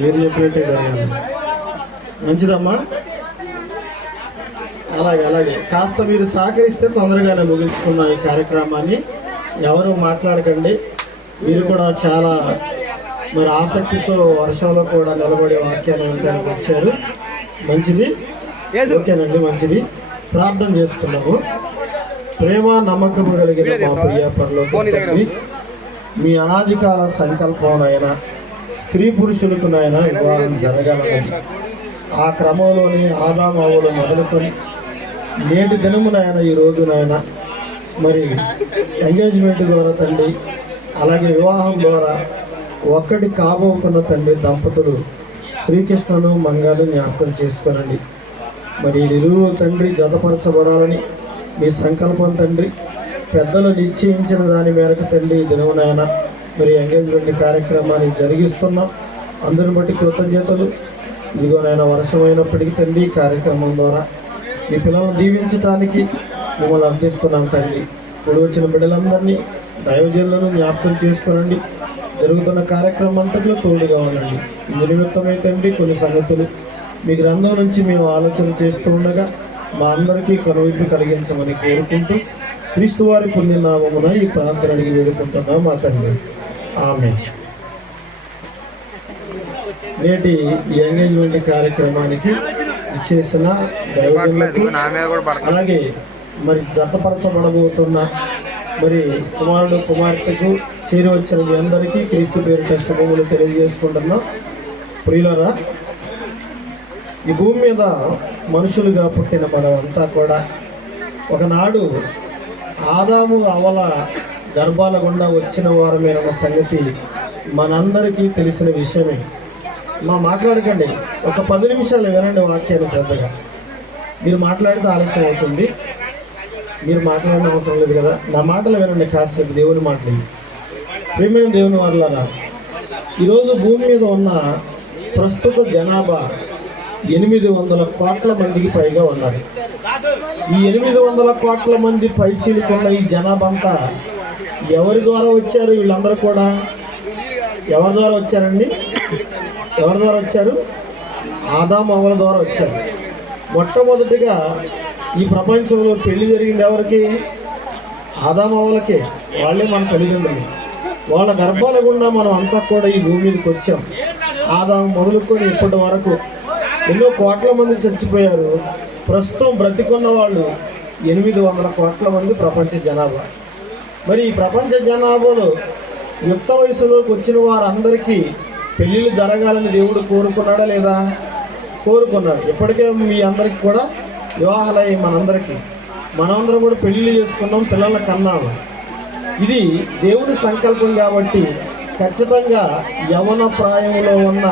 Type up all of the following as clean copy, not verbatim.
మీరు చెప్పినట్టే జరగాలి. మంచిదమ్మా. అలాగే అలాగే కాస్త మీరు సహకరిస్తే తొందరగానే ముగించుకున్న ఈ కార్యక్రమాన్ని. ఎవరు మాట్లాడకండి. మీరు కూడా చాలా మరి ఆసక్తితో వర్షంలో కూడా నిలబడే వాక్యాన్ని వినడానికి వచ్చారు. మంచిది, ఓకేనండి, మంచిది. ప్రార్థన చేసుకున్నాము. ప్రేమ నమ్మకము కలిగిన మా ప్రియ పరలోకపు తండ్రి, మీ అనాదికాల సంకల్పంనైనా స్త్రీ పురుషులకు నాయన వివాహం జరగాలన్నది ఆ క్రమంలోని ఆదాము అవ్వలు మొదలుకొని నేటి దినమునైన ఈ రోజునైనా మరి ఎంగేజ్మెంట్ ద్వారా తండ్రి, అలాగే వివాహం ద్వారా ఒక్కటి కాబోతున్న తండ్రి దంపతులు శ్రీకృష్ణను మంగాలు జ్ఞాపకం చేసుకోనండి. మరి నిలువు తండ్రి జతపరచబడాలని మీ సంకల్పం తండ్రి. పెద్దలు నిశ్చయించిన దాని మేరకు తండ్రి దినమునైనా మరి ఎంగేజ్మెంట్ కార్యక్రమాన్ని జరిగిస్తున్నాం. అందరిని బట్టి కృతజ్ఞతలు. ఇదిగోనైనా వర్షమైనప్పటికీ తండ్రి కార్యక్రమం ద్వారా మీ పిల్లలను దీవించడానికి మిమ్మల్ని అర్థిస్తున్నాం తండ్రి. ఇప్పుడు వచ్చిన బిడ్డలందరినీ దైవజనులను జ్ఞాపకం చేసుకోనండి. జరుగుతున్న కార్యక్రమం అంతట్లో తోడుగా ఉండండి. ఇందు నిమిత్తమై తండ్రి కొన్ని సంగతులు మీ గ్రంథం నుంచి మేము ఆలోచన చేస్తూ ఉండగా మా అందరికీ కనువిప్పు కలిగించమని కోరుకుంటూ క్రీస్తు వారి పుణ్యనామమున ఈ ప్రార్థన అడిగి వేడుకుంటున్నాం మా తండ్రి. ఆమేన్. నేటి ఎంగేజ్మెంట్ కార్యక్రమానికి ఇచ్చేసిన దైవజనులకు, అలాగే మరి జతపరచబడబోతున్న మరి కుమారుడు కుమార్తెకు చేరి వచ్చిన మీ అందరికీ క్రీస్తు పేరిట శుభములు తెలియజేసుకుంటున్నాం. ప్రియులారా, ఈ భూమి మీద మనుషులుగా పుట్టిన మనమంతా కూడా ఒకనాడు ఆదాము అవల గర్భాల గుండా వచ్చిన వారమేనన్న సంగతి మనందరికీ తెలిసిన విషయమే. మాట్లాడకండి, ఒక 10 నిమిషాలు వినండి వాక్యాన్ని శ్రద్ధగా. మీరు మాట్లాడితే ఆలస్యం అవుతుంది. మీరు మాట్లాడిన అవసరం లేదు కదా. నా మాటలు వినండి కాసేపు, దేవుని మాటలు. ప్రియమైన దేవుని వాళ్ళారా, ఈరోజు భూమి మీద ఉన్న ప్రస్తుత జనాభా 800 కోట్ల మందికి పైగా ఉన్నారు. ఈ 800 కోట్ల మంది పైచీలుకున్న ఈ జనాభా అంతా ఎవరి ద్వారా వచ్చారు? వీళ్ళందరూ కూడా ఎవరి ద్వారా వచ్చారండి? ఎవరి ద్వారా వచ్చారు? ఆదాము అవ్వల ద్వారా వచ్చారు. మొట్టమొదటిగా ఈ ప్రపంచంలో పెళ్లి జరిగింది ఎవరికి? ఆదాము అవ్వలకే. వాళ్ళే మన తల్లిదండ్రులు. వాళ్ళ గర్భాల గుండా మనం అంతా కూడా ఈ భూమి మీదకి వచ్చాం. ఆదాము మొదలుకొని ఇప్పటి వరకు ఎన్నో కోట్ల మంది చచ్చిపోయారు. ప్రస్తుతం బ్రతికున్న వాళ్ళు 800 కోట్ల మంది ప్రపంచ జనాభా. మరి ఈ ప్రపంచ జనాభాలో యుక్త వయసులోకి వచ్చిన వారందరికీ పెళ్ళిళ్ళు జరగాలని దేవుడు కోరుకున్నాడా లేదా? కోరుకున్నాడు. ఇప్పటికే మీ అందరికీ కూడా వివాహాలయ్యి మనందరం కూడా పెళ్ళిళ్ళు చేసుకున్నాం, పిల్లల కన్నాము. ఇది దేవుడి సంకల్పం కాబట్టి ఖచ్చితంగా యవన ప్రాయంలో ఉన్న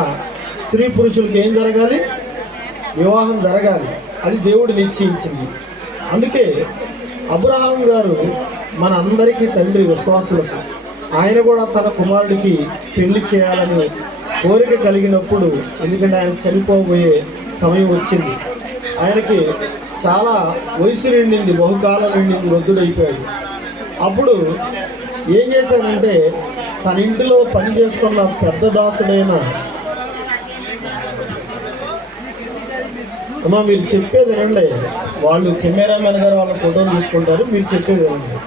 స్త్రీ పురుషులకు ఏం జరగాలి? వివాహం జరగాలి. అది దేవుడు నిశ్చయించింది. అందుకే అబ్రహాం గారు మన అందరికీ తండ్రి, విశ్వాసులకు. ఆయన కూడా తన కుమారుడికి పెళ్లి చేయాలని కోరిక కలిగినప్పుడు, ఎందుకంటే ఆయన చనిపోబోయే సమయం వచ్చింది, ఆయనకి చాలా వయసు నిండింది, బహుకాలం నిండింది, వృద్ధుడైపోయాడు. అప్పుడు ఏం చేశాడంటే తన ఇంటిలో పనిచేస్తున్న పెద్ద దాసుడైన, అమ్మా మీరు చెప్పేది వినండి, వాళ్ళు కెమెరామెన్ గారు వాళ్ళ ఫోటోలు తీసుకుంటారు, మీరు చెప్పేది వినండి,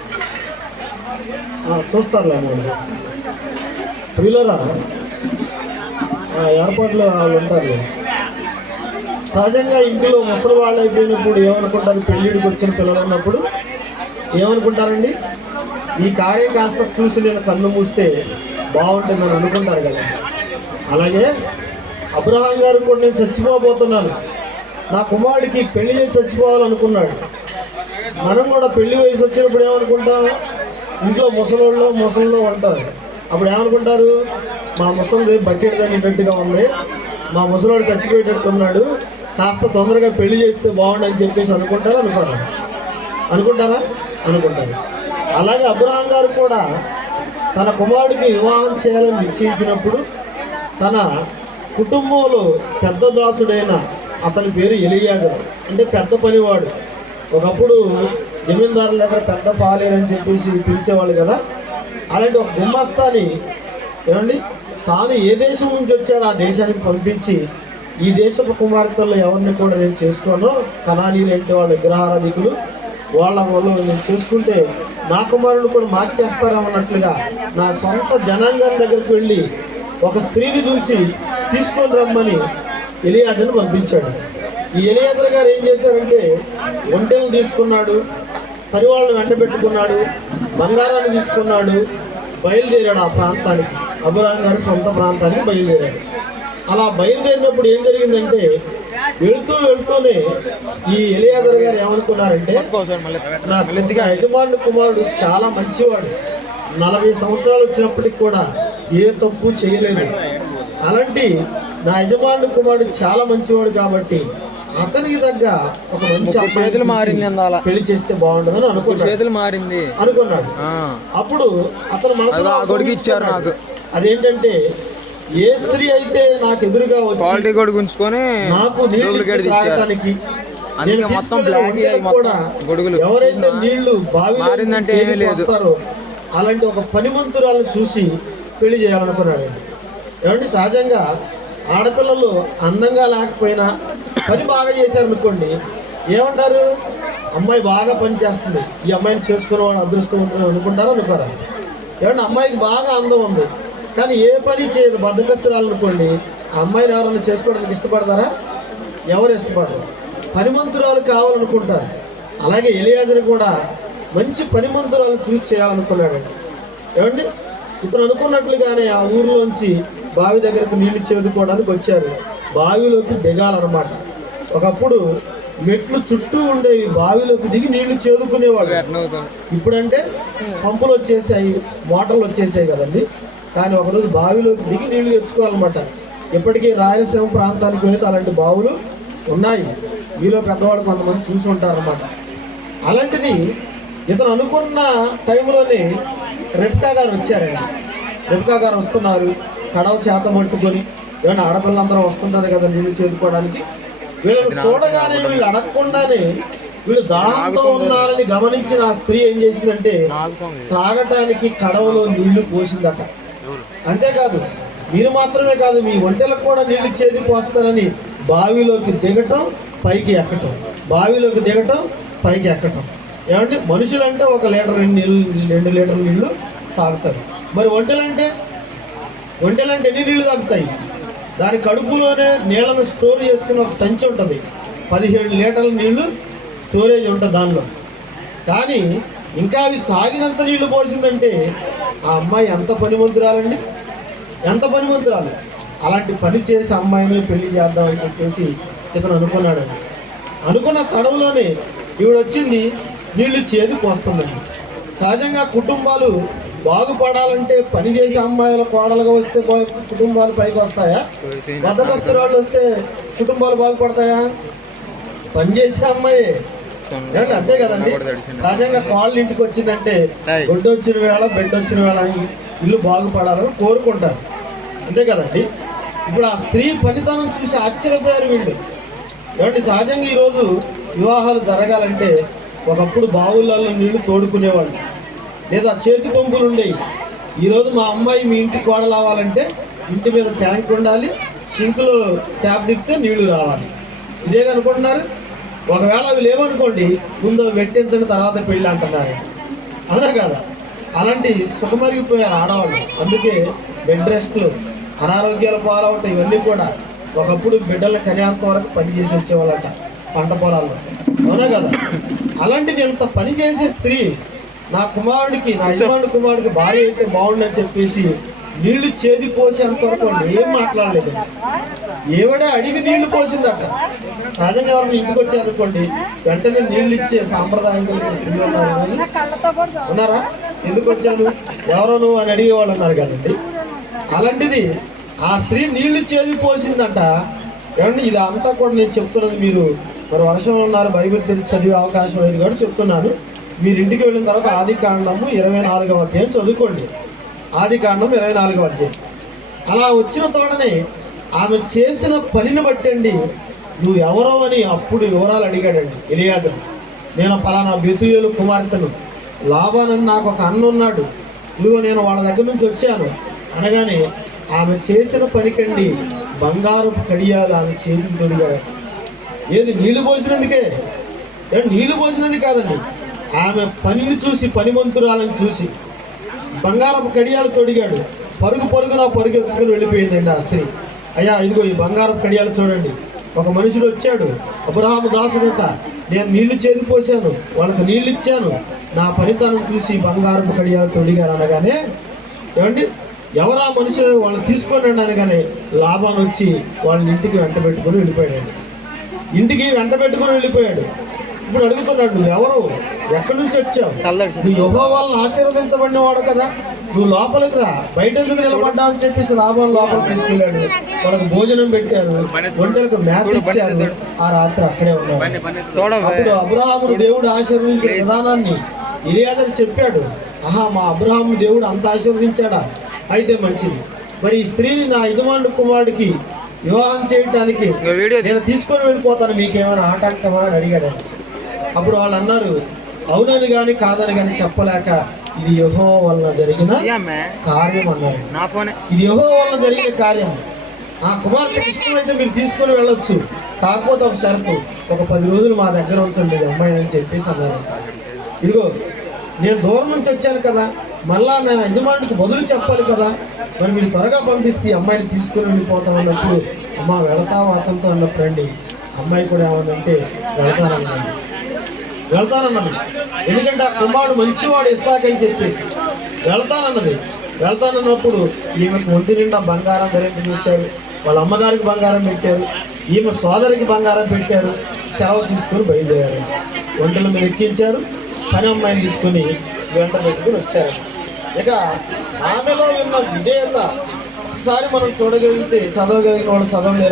చూస్తారులే అమ్మ. పిల్లరా ఏర్పాట్లు వాళ్ళు ఉంటారు. సహజంగా ఇంటిలో ముసలి వాళ్ళు అయిపోయినప్పుడు ఏమనుకుంటారు? పెళ్ళిడికి వచ్చిన పిల్లలు ఉన్నప్పుడు ఏమనుకుంటారండి? ఈ కార్యం కాస్త చూసి నేను కన్ను మూస్తే బాగుంటుందని అనుకుంటారు కదా. అలాగే అబ్రహాం గారు కూడా నేను చచ్చిపోబోతున్నాను, నా కుమారుడికి పెళ్లి చేసి చచ్చిపోవాలనుకున్నాడు. మనం కూడా పెళ్లి వయసు వచ్చినప్పుడు ఏమనుకుంటాం? ఇంట్లో ముసలిలో ఉంటారు. అప్పుడు ఏమనుకుంటారు? మా ముసలిది బకెట్ అనేటట్టుగా ఉంది, మా ముసలోడు చచ్చిపోయేటట్టున్నాడు, కాస్త తొందరగా పెళ్లి చేస్తే బాగుండని చెప్పేసి అనుకుంటారా? అనుకుంటారు. అలాగే అబ్రహాం గారు కూడా తన కుమారుడికి వివాహం చేయాలని నిశ్చయించినప్పుడు తన కుటుంబంలో పెద్ద దాసుడైన, అతని పేరు ఎలియా గారు, అంటే పెద్ద పనివాడు. ఒకప్పుడు జమీందారుల దగ్గర పెద్ద పాలేరని చెప్పేసి పిలిచేవాళ్ళు కదా. అలాంటి ఒక గుమ్మస్తాని తాను ఏ దేశం నుంచి వచ్చాడో ఆ దేశానికి పంపించి, ఈ దేశపు కుమార్తెల్లో ఎవరిని కూడా నేను చేసుకోను, కనానీయులు ఏంటి వాళ్ళ విగ్రహారాధికులు, వాళ్ళ నేను చేసుకుంటే నా కుమారుడు కూడా మార్చేస్తారన్నట్లుగా నా సొంత జనాంగం దగ్గరికి వెళ్ళి ఒక స్త్రీని చూసి తీసుకొని రమ్మని ఎలియాజరును పంపించాడు. ఈ ఎలియాజరు గారు ఏం చేశారంటే ఒంటెలను తీసుకున్నాడు, పరివాళ్ళను వెంట పెట్టుకున్నాడు, బంగారాన్ని తీసుకున్నాడు, బయలుదేరాడు ఆ ప్రాంతానికి, అబ్రాహాం గారి సొంత ప్రాంతానికి బయలుదేరాడు. అలా బయలుదేరినప్పుడు ఏం జరిగిందంటే వెళుతూనే ఈ ఎలియాజరు గారు ఏమనుకున్నారంటే, నా యజమాని కుమారుడు చాలా మంచివాడు, 40 సంవత్సరాలు వచ్చినప్పటికి కూడా ఏ తప్పు చేయలేదు, అలాంటి నా యజమాని కుమారుడు చాలా మంచివాడు కాబట్టి అతనికి తగ్గ ఒక మంచి పెళ్లి చేస్తే బాగుంటుందని అనుకున్నాడు. అప్పుడు అతను మనసు అదేంటంటే, ఏ స్త్రీ అయితే నాకు ఎదురుగా వచ్చి నాకు నీళ్లు తాగడానికి ఎవరైతే నీళ్లు బావిలో వస్తారో అలాంటి ఒక పనిమంతురాలను చూసి పెళ్లి చేయాలనుకున్నాడు. ఏమంటే సహజంగా ఆడపిల్లలు అందంగా లేకపోయినా పని బాగా చేశారనుకోండి, ఏమంటారు, అమ్మాయి బాగా పని చేస్తుంది, ఈ అమ్మాయిని చేసుకునే వాడు అదృష్టం ఉంటుంది అనుకుంటారా అనుకోరా? ఏమంటే అమ్మాయికి బాగా అందం ఉంది కానీ ఏ పని చేయదు, బద్దకస్తురాలు అనుకోండి, ఆ అమ్మాయిని ఎవరైనా చేసుకోవడానికి ఇష్టపడతారా? ఎవరు ఇష్టపడరు, పనిమంతురాలు కావాలనుకుంటారు. అలాగే ఎలియాజరు కూడా మంచి పనిమంతురాలు చూసి చేయాలనుకున్నాడండి. ఏమండి ఇతను అనుకున్నట్లుగానే ఆ ఊరిలోంచి బావి దగ్గరకు నీళ్లు చేదుకోవడానికి వచ్చారు. బావిలోకి దిగాలన్నమాట. ఒకప్పుడు మెట్లు చుట్టూ ఉండేవి, బావిలోకి దిగి నీళ్లు చేదుకునేవాడు. ఇప్పుడంటే పంపులు వచ్చేసాయి, మోటార్లు వచ్చేసాయి కదండి. కానీ ఒకరోజు బావిలోకి దిగి నీళ్లు తెచ్చుకోవాలన్నమాట. ఇప్పటికీ రాయలసీమ ప్రాంతానికి వెళితే అలాంటి బావులు ఉన్నాయి, మీలో పెద్దవాళ్ళు కొంతమంది చూసి ఉంటారన్నమాట. అలాంటిది ఇతను అనుకున్న టైంలోనే రెబ్కా గారు వచ్చారండి. రెబ్కా గారు వస్తున్నారు, కడవ చేత పట్టుకొని. ఏమన్నా ఆడపిల్లలందరూ వస్తుంటారు కదా నీళ్ళు చేదుకోవడానికి. వీళ్ళని చూడగానే వీళ్ళు అడగకుండానే వీళ్ళు దాహంతో ఉన్నారని గమనించిన ఆ స్త్రీ ఏం చేసిందంటే తాగటానికి కడవలో నీళ్లు పోసిందట. అంతేకాదు, మీరు మాత్రమే కాదు, మీ ఒంటెలకు కూడా నీళ్లు చేది పోస్తారని బావిలోకి దిగటం పైకి ఎక్కటం, బావిలోకి దిగటం పైకి ఎక్కటం. ఏమంటే మనుషులంటే 1 లీటర్ 2 లీటర్ల నీళ్లు తాగుతారు, మరి ఒంటెలంటే ఎన్ని నీళ్లు తాగుతాయి? దాని కడుపులోనే నీళ్ళను స్టోర్ చేసుకుని ఒక సంచి ఉంటుంది, 17 లీటర్ల నీళ్లు స్టోరేజ్ ఉంటుంది దానిలో. కానీ ఇంకా అవి తాగినంత నీళ్లు పోసిందంటే ఆ అమ్మాయి ఎంత పనిమంతురాలండి, ఎంత పనిమంతురాలు. అలాంటి పని చేసి అమ్మాయిని పెళ్లి చేద్దామని చెప్పేసి ఇతను అనుకున్నాడండి. అనుకున్న తడవులోనే ఈవిడ వచ్చింది, నీళ్లు చేదు పోస్తుందండి. సహజంగా కుటుంబాలు బాగుపడాలంటే పని చేసే అమ్మాయిల కోడలుగా వస్తే కుటుంబాలు పైకి వస్తాయా? బద్దకస్తురాళ్ళు వస్తే కుటుంబాలు బాగుపడతాయా? పనిచేసే అమ్మాయి ఏమంటే అంతే కదండి. సహజంగా కోళ్ళ ఇంటికి వచ్చిందంటే గొడ్డు వచ్చిన వేళ బెడ్ వచ్చిన వేళ ఇల్లు బాగుపడాలని కోరుకుంటారు, అంతే కదండి. ఇప్పుడు ఆ స్త్రీ పనితనం చూసి ఆశ్చర్యపోయారు వీళ్ళు. ఏమంటే సహజంగా ఈరోజు వివాహాలు జరగాలంటే ఒకప్పుడు బావులలో నీళ్లు తోడుకునేవాళ్ళు, లేదా చేతి పంపులు ఉండేవి. ఈరోజు మా అమ్మాయి మీ ఇంటి కోడలు అవ్వాలంటే ఇంటి మీద ట్యాంక్ ఉండాలి, సింకులో ట్యాప్ తిప్పితే నీళ్లు రావాలి. ఇదే అనుకుంటున్నారు. ఒకవేళ అవి లేవనుకోండి, ముందు పెట్టించండి తర్వాత పెళ్ళి అంటున్నారు, అవునా కదా? అలాంటి సుఖమరిగిపోయారు ఆడవాళ్ళు. అందుకే బెడ్ రెస్ట్లు, అనారోగ్యాల పాలవటం ఇవన్నీ కూడా. ఒకప్పుడు బిడ్డల కన్యాంత వరకు పని చేసి వచ్చేవాళ్ళట పంట పొలాల్లో, అవునా కదా? అలాంటిది ఎంత పని చేసే స్త్రీ నా కుమారుడికి, నా యజమాని కుమారుడికి భార్య అయితే బాగుండని చెప్పేసి నీళ్లు చేది పోసి అంతవరకు ఏం మాట్లాడలేదు. ఏవిడ అడిగి నీళ్లు పోసిందట. సహజంగా ఎవరిని ఇంటికి వచ్చారనుకోండి, వెంటనే నీళ్ళు ఇచ్చే సాంప్రదాయం ఉన్నారా? ఎందుకు వచ్చాను, ఎవరో నువ్వు అని అడిగేవాళ్ళు ఉన్నారు కదండి. అలాంటిది ఆ స్త్రీ నీళ్లు చేది పోసిందంట. ఏమండి ఇది అంతా కూడా నేను చెప్తున్నది, మీరు మరి వర్షంలో ఉన్నారు, బైబిల్ తెలిసి చదివే అవకాశం లేదు కాబట్టి చెప్తున్నాను. మీరు ఇంటికి వెళ్ళిన తర్వాత ఆదికాండము 24వ అధ్యాయం చదువుకోండి. ఆదికాండం 24వ అధ్యాయం. అలా వచ్చిన తోడనే ఆమె చేసిన పనిని బట్టండి నువ్వు ఎవరో అని అప్పుడు వివరాలు అడిగాడండి ఎలియాజరు. నేను పలానా బెతూయేలు కుమార్తెను, లాబానని నాకు ఒక అన్న ఉన్నాడు, ఇదిగో నేను వాళ్ళ దగ్గర నుంచి వచ్చాను అనగానే ఆమె చేసిన పనికండి బంగారపు కడియాలు ఆమె చేతికి తొడిగాడు. ఏది నీళ్లు పోసినందుకే, నీళ్లు పోసినది కాదండి, ఆమె పనిని చూసి, పనిమంతురాలను చూసి బంగారపు కడియాలు తొడిగాడు. పరుగున ఎత్తుకుని వెళ్ళిపోయిందండి ఆ స్త్రీ. అయ్యా ఇదిగో ఈ బంగారపు కడియాలు చూడండి. ఒక మనుషుడు వచ్చాడు, అబ్రహాము దాసుడట, నేను నీళ్లు చేదిపోసాను, వాళ్ళకి నీళ్ళు ఇచ్చాను, నా పనితనం చూసి బంగారపు కడియాలు తొడిగారు అనగానే, ఏమండి ఎవరా మనుషులు వాళ్ళని తీసుకొని అనగానే లాభం వచ్చి వాళ్ళని ఇంటికి వెంట పెట్టుకుని వెళ్ళిపోయాడు. ఇప్పుడు అడుగుతున్నాడు, నువ్వు ఎవరు, ఎక్కడి నుంచి వచ్చావు? నువ్వు యెహోవా వాళ్ళని ఆశీర్వదించబడిన వాడు కదా, నువ్వు లోపలికి రా, బయట ఎందుకు నిలబడ్డావు అని చెప్పేసి లాభం లోపలికి తీసుకెళ్ళాడు. వాళ్ళకి భోజనం పెట్టారు, ఒంటెలకు మేత ఇచ్చారు. ఆ రాత్రి అక్కడే ఉన్నారు. అప్పుడు అబ్రహామును దేవుడు ఆశీర్వదించే విధానాన్ని ఎలియాజరు చెప్పాడు. ఆహా, మా అబ్రహాము దేవుడు అంత ఆశీర్వదించాడా, అయితే మంచిది. మరి ఈ స్త్రీని నా యజమానుడి కుమారుడికి వివాహం చేయడానికి నేను తీసుకొని వెళ్ళిపోతాను, మీకేమైనా ఆటంకమా అని అడిగాడు. అప్పుడు వాళ్ళు అన్నారు, అవునని కానీ కాదని కానీ చెప్పలేక, ఇది యెహోవా వలన జరిగిన కార్యం అన్నారు. ఇది యెహోవా వలన జరిగిన కార్యం. ఆ కుమార్తెకి ఇష్టమైతే మీరు తీసుకొని వెళ్ళొచ్చు, కాకపోతే ఒక షరతు, ఒక 10 రోజులు మా దగ్గర ఉంచండి ఈ అమ్మాయి అని చెప్పేసి అన్నారు. ఇదిగో నేను దూరం నుంచి వచ్చాను కదా, మళ్ళా నా యజమానికి బదులు చెప్పాలి కదా, మరి మీరు త్వరగా పంపిస్తే ఈ అమ్మాయిని తీసుకుని వెళ్ళిపోతాం అన్నప్పుడు, అమ్మ వెళతావా అతనితో అన్నప్పుడు అండి అమ్మాయి కూడా ఏమన్నంటే వెళ్తానన్నది. ఎందుకంటే ఆ కుమారుడు మంచివాడు ఇస్సాకు అని చెప్పేసి వెళ్తానన్నప్పుడు ఈమెకు ఒంటి నిండా బంగారం ధరింపజేశాడు. వాళ్ళ అమ్మగారికి బంగారం పెట్టారు, ఈమె సోదరికి బంగారం పెట్టారు. సెలవు తీసుకొని బయలుదేరారు. ఒంటల మీద ఎక్కించారు, పని అమ్మాయిని తీసుకొని వెంట పెట్టుకుని వచ్చారు. ఇక ఆమెలో ఉన్న విధేయత ఒకసారి మనం చూడగలిగితే, చదవగలిగిన వాళ్ళు చదవండి.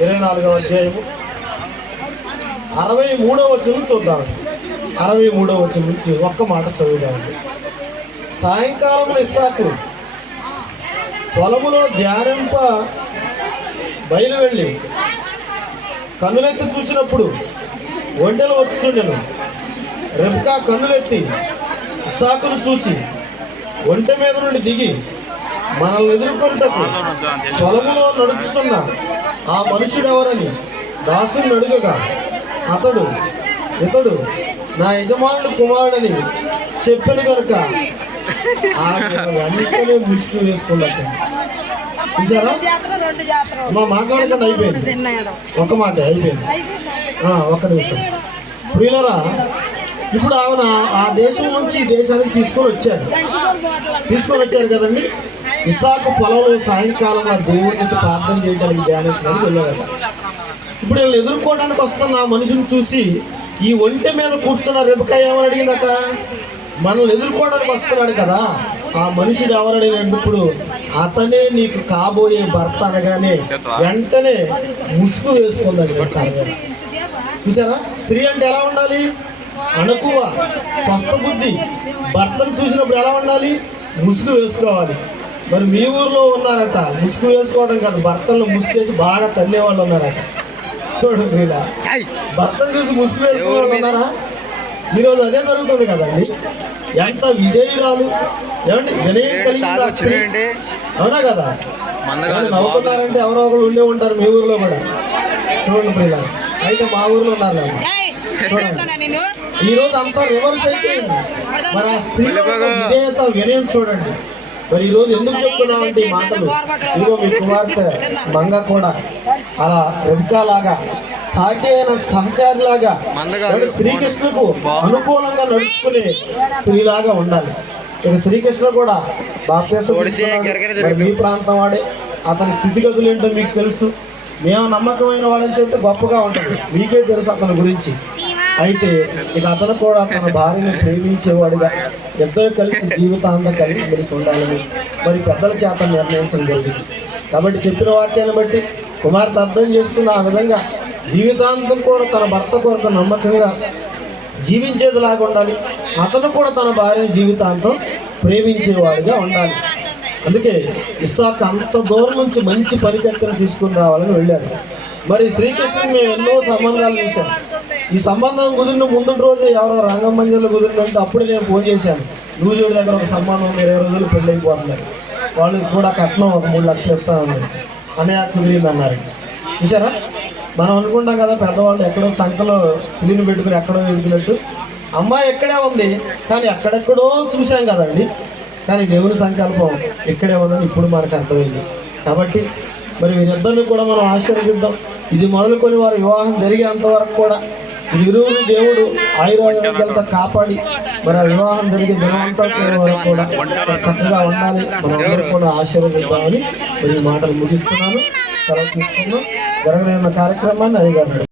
24వ అధ్యాయము 63వ వచనం చూద్దామండి. 63వ వచనం నుంచి ఒక్క మాట చదువుదామండి. సాయంకాలం ఇస్సాకు పొలములో ధ్యానింప బయలు వెళ్ళి కన్నులెత్తి చూసినప్పుడు ఒంటెలు వచ్చుండెను. రెబ్కా కన్నులెత్తి ఇస్సాకును చూచి ఒంటె మీద నుండి దిగి మనల్ని ఎదుర్కొంటకు పొలములో నడుచుతున్న ఆ మనుషుడెవరని దాసుని అడుగగా, ఇతడు నా యజమానుడు కుమారుడని చెప్పను కనుక వెంటనే ముసుగు వేసుకున్నట్టు. చూసారా, మా మాట్లాడకుండా అయిపోయింది, ఒక మాట అయిపోయింది. ఒక్క నిమిషం ప్రియులరా, ఇప్పుడు ఆమె ఆ దేశం నుంచి ఈ దేశానికి తీసుకొని వచ్చారు కదండి. ఇస్సాకు పొలంలో సాయంకాలం ఆ దేవుడికి ప్రార్థన చేయడానికి ధ్యానించడానికి వెళ్ళారట. ఇప్పుడు వీళ్ళు ఎదుర్కోవడానికి వస్తున్న ఆ మనిషిని చూసి ఈ ఒంటె మీద కూర్చున్న రెబెకా ఏమని అడిగిందట, మనల్ని ఎదుర్కోవడానికి వస్తున్నాడు కదా, ఆ మనుషుడు ఎవరు అడిగినప్పుడు అతనే నీకు కాబోయే భర్త అనగానే వెంటనే ముసుగు వేసుకుందని చెప్తారు. చూసారా, స్త్రీ అంటే ఎలా ఉండాలి, అణకువ, స్వస్థ బుద్ధి. భర్తను చూసినప్పుడు ఎలా ఉండాలి, ముసుగు వేసుకోవాలి. మరి మీ ఊర్లో ఉన్నారట ముసుగు వేసుకోవడం కాదు, భర్తలను ముసుగేసి బాగా తన్నే వాళ్ళు ఉన్నారట. చూడండి, ఇలా భర్తను చూసి ముసుగు వేసుకునే వాళ్ళు ఉన్నారా? ఈరోజు అదే జరుగుతుంది కదండి. ఎంత విధేయురాలు, ఏమండి వినయం కలిగింది ఆ స్త్రీ, అవునా కదా? నవ్వుతున్నారంటే ఎవరో ఒకరు ఉండే ఉంటారు మీ ఊర్లో కూడా. చూడండి ప్రియుల, అయితే మా ఊర్లో ఉన్నారు. ఈ రోజు అంతా రివర్స్ అయిపోయింది. మరి ఆ స్త్రీ విధేయత, వినయం చూడండి. మరి ఈ రోజు ఎందుకు చెప్తున్నామంటే ఈ మాటలు, ఇదిగో మీ కుమార్తె మంగ కూడా అలా రెబ్కా లాగా సాటి అయిన సహచారిలాగా శ్రీకృష్ణకు అనుకూలంగా నడుచుకునే స్త్రీలాగా ఉండాలి. ఇక శ్రీకృష్ణ కూడా బాప్తిసం మీ ప్రాంతం వాడే, అతని స్థితిగతులు ఏంటో మీకు తెలుసు. మేము నమ్మకమైన వాడని చెప్తే గొప్పగా ఉంటుంది, మీకే తెలుసు అతని గురించి. అయితే ఇక అతను కూడా తన భార్యను ప్రేమించేవాడిగా ఇద్దరు కలిసి జీవితాంతం కలిసి మెలిసి ఉండాలని మరి పెద్దల చేత నిర్ణయించడం జరిగింది. కాబట్టి చెప్పిన వాక్యాన్ని బట్టి కుమార్తె అర్థం చేసుకున్న ఆ విధంగా జీవితాంతం కూడా తన భర్త కొరకు నమ్మకంగా జీవించేదిలాగా ఉండాలి. అతను కూడా తన భార్యని జీవితాంతం ప్రేమించేవాడిగా ఉండాలి. అందుకే ఇస్సాకు అంత దూరం నుంచి మంచి పరికర్తను తీసుకుని రావాలని వెళ్ళారు. మరి శ్రీకృష్ణుని మేము ఎన్నో సంబంధాలు చూసాం. ఈ సంబంధం కుదిరిన ముందు రోజే ఎవరో రంగమంజంలో కుదిరిందంటే అప్పుడు నేను ఫోన్ చేశాను, నూజోడి దగ్గర ఒక సంబంధం 20 రోజులు పెళ్ళి అయిపోతున్నారు. వాళ్ళకి కూడా కట్నం ఒక 3 లక్షలు ఇస్తా ఉంది అనే కుదిరింది అన్నారు. చూసారా, మనం అనుకుంటాం కదా పెద్దవాళ్ళు ఎక్కడో సంఖలో పిల్లిని పెట్టుకుని ఎక్కడో ఎదుగునట్టు. అమ్మాయి ఎక్కడే ఉంది కానీ ఎక్కడెక్కడో చూసాం కదండి, కానీ దేవుని సంకల్పం ఇక్కడే ఉందని ఇప్పుడు మనకు అర్థమైంది. కాబట్టి మరి వీరిద్దరిని కూడా మనం ఆశీర్వదిద్దాం. ఇది మొదలుకొని వారి వివాహం జరిగేంత వరకు కూడా వీరిరువురు దేవుడు ఆయురారోగ్యాలతో కాపాడి మరి ఆ వివాహం జరిగే దినమంతా వరకు కూడా చక్కగా ఉండాలి. మనం అందరూ కూడా ఆశీర్వదిద్దామని మరి ఈ మాటలు ముగిస్తున్నాను. సెలవు తీసుకున్నాం. జరగనున్న కార్యక్రమాన్ని అయ్యగారు